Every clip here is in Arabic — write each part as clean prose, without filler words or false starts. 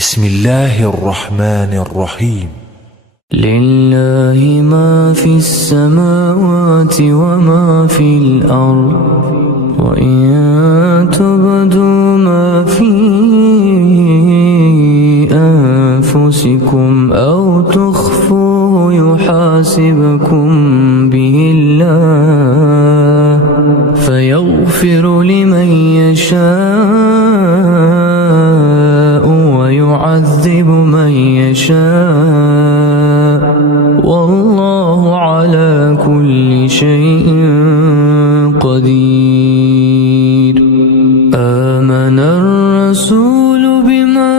بسم الله الرحمن الرحيم. لله ما في السماوات وما في الأرض، وإن تبدوا ما في أنفسكم أو تخفوه يحاسبكم به الله فيغفر لمن يشاء ويعذب من يشاء، والله على كل شيء قدير. آمن الرسول بما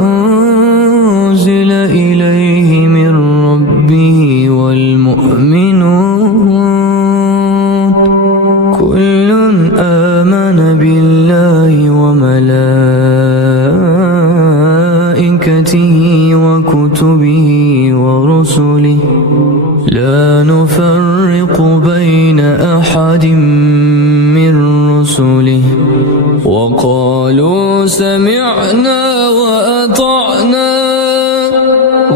أنزل إليه من ربه والمؤمنون كل آمن بالله وملائكته وكتبه ورسله لا نفرق بين أحد من رسله، وقالوا سمعنا وأطعنا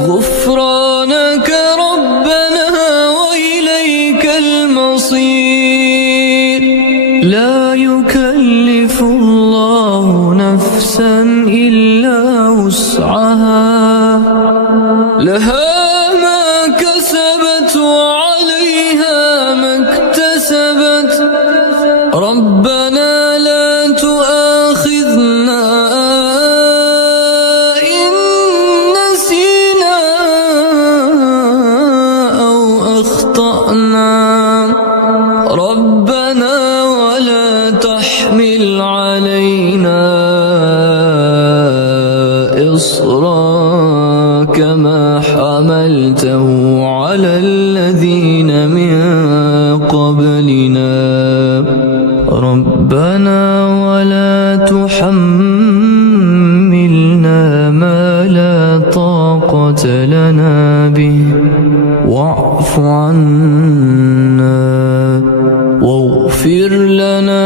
غفرانك ربنا وإليك المصير. لا يكلف الله نفسا إلا وسعها، لها ما كسبت وعليها ما اكتسبت. ربنا لا تؤاخذنا إن نسينا أو أخطأنا. ربنا ولا تحمل علينا إصرا كما حملته على الذين من قبلنا. ربنا ولا تحملنا ما لا طاقة لنا به، واعف عنا واغفر لنا